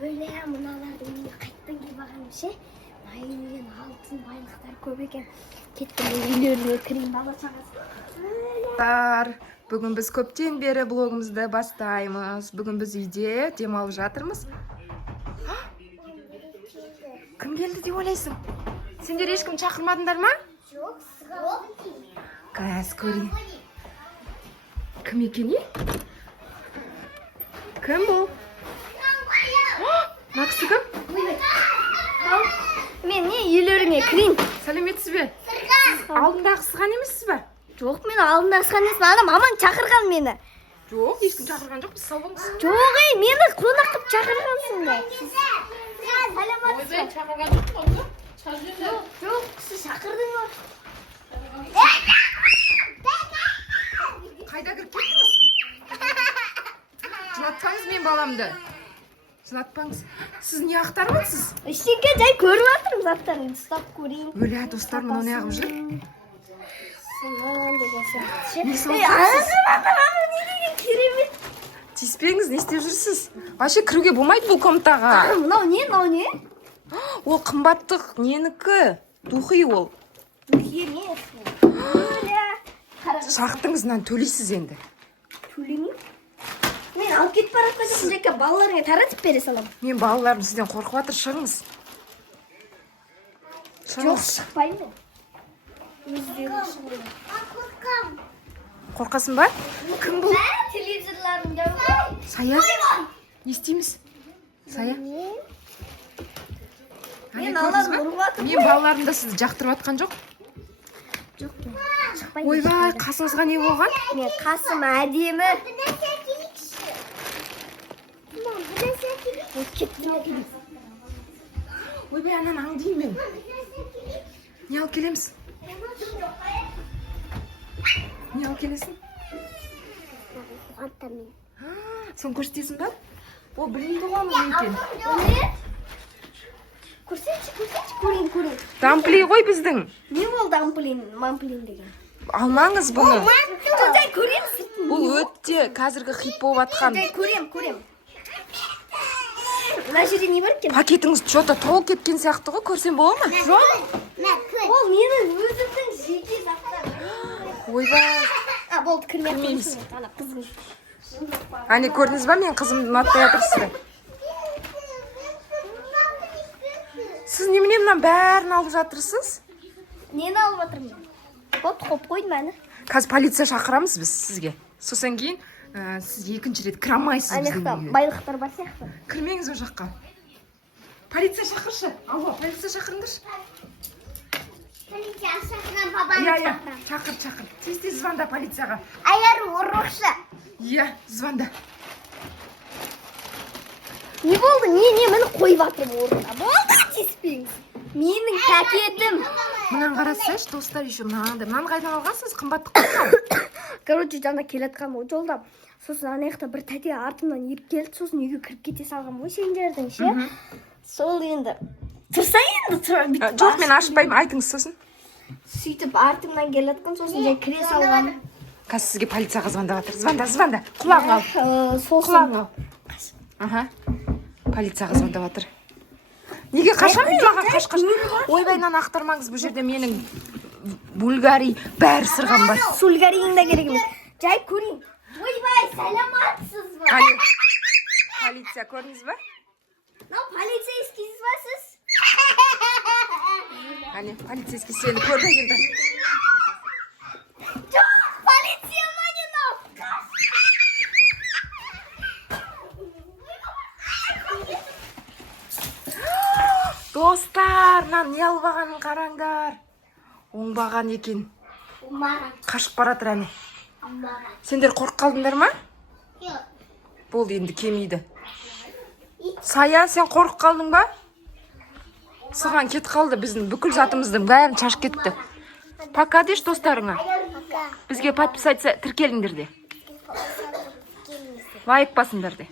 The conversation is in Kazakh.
Böyle mınalardan iyi qayttan келіп алған ше. Найынген алтын байлықтар көп екен. Кеттім үйлеріне кірейін бала шағасы. Бүгін біз көптен бері блогымызды бастаймыз. Бүгін біз үйде демалып жатырмыз. Кім келді деп ойлайсың? Сендер ешкім шақырмадыңдар ма? Жоқ, Қаз көрейін. Кім екен е? Кім бұл? Мақсы кім? Мен не үйлеріңе кірейін. Сәлеметсіз бе? Алдындағы сыған емессіз бе? Жоқ, мен алдында асқан емеспін. Ана мамаң шақырған мені. Жоқ, ешкім шақырған жоқ, біз сау болыңыз. Жоқ, мені қонақ қылып шақырғансыңдар. Ойбай, шақырған жоқ қой. Жоқ, сіз шақырдыңыз. Қайда кіріп кеттіңіз? Жылатпаңыз мен баламды. Жылатпаңыз. Сіз не ақтармансыз? Ештеңке жай көріп жатырмын заттарын. Ұстап көрейін. Өлә, достар, мұны не ағып жүр? Керемет. Тиіспеңіз, не істеп жүрсіз? Вообще кіруге болмайды бұл комнатаға. Мынау не? Ол қымбаттық, ненікі? Духи ол. Емес. Шақтыңызынан төлейсіз енді. Төлеймін? Мен алып кетіп баратқан жоқпын, жеке балаларыңа таратып бере саламын. Мен балаларым сізден қорқып жатыр, шығыңыз. Жоқ, шықпаймын. Өздері шығып. Қорқам. Қорқасың ба? Кім бұл? Телевизорларында бар. Сая? Не істейміз? Сая? Мен аларым ұрып жатырмын. Мен балаларымда сізді жақтырып жатқан жоқ. Жоқ, шықпаймын. Ойбай, қасыңызға не болған? Мен қасым әдемі. Ойбай, анан аңдеймін мен. Не алып келеміз? Не алып келесің? Соны көрсетесің ба? Ол білмейді ғой не екен. Көрсетші, көрейін. Дамплей ғой біздің. Не ол дамплин деген? Алмаңыз бұны. Жай көрем сыртын. Бұл өтте қазіргі хит болып атқан. Жай көрем. Мына жерде не бар екен? Пакетіңіз что-то толып кеткен сияқты ғой, көрсем бола ма? Жоқ. Ол менің өзімнің жеке заттарым. Ойбай. Болды, кірмейміз. Ана қызым. Әне көрдіңіз ба, мен қызымды ұнатпай жатырсыздар. Сіз немене мынаны бәрін алып жатырсыз? Нені алып жатырмын? Вот, қойып қойдым әні. Қазір полиция шақырамыз біз сізге. Сосын кейін сіз екінші рет кіре алмайсыз біздің Анақта үйге. байлықтар бар сияқты. Кірмеңіз ол жаққа. Полиция шақыршы. Алло, полиция шақырыңдаршы. Полиция шақырған бабаны Иә, шақыр. Тез звонда полицияға. Аяр ұрықшы. Иә, звонда. Не болды? Не мені қойып жатырмын орнына. Болды, тиіспеңіз. Менің пакетім. Мынаны қарасайшы, достар, еще мынаны қайдан алғансыз? Қымбаттық қой. Короче, жаңа келатқан ғой жолда. Сосын ана жақта бір тәте артымнан еріп келді, сосын үйге кіріп кете салған ғой сендердің ше. Сол енді. Тұрса енді бүйтіп. Жоқ, мен ашпаймын, айтыңыз сосын. Сөйтіп артымнан келатқан, сосын жай кіре салған. Қазір сізге полицияға звондап жатыр. Звонда. Құлағың ал. Құлағың ал. Аха. Полицияға звондап жатыр. Неге қашамын маған қаш. Ойбайнан ақтармаңыз, бұл жерде менің бульгарий бәрі сырған бар. Сульгарийің да керек емес. Жай көрейін. Ойбай, саламатсыз ба? Полиция көрдіңіз ба? Полицейскийсіз ба сіз? Полицейский сені көрді енді. Жоқ, полиция мынау. Достар, не албағанын қараңдар. Оңбаған екен. Қашып баратыр әне. Сендер қорқып қалдыңдар ма? Жоқ. Болды, енді кемейді. Сая, сен қорқып қалдың ба? Сыған кет қалды, біздің бүкіл затымыздың бәрін шашып кетті. Пока деш достарыңа. Бізге подписаться тіркеліңдер де. Лайк басыңдар де.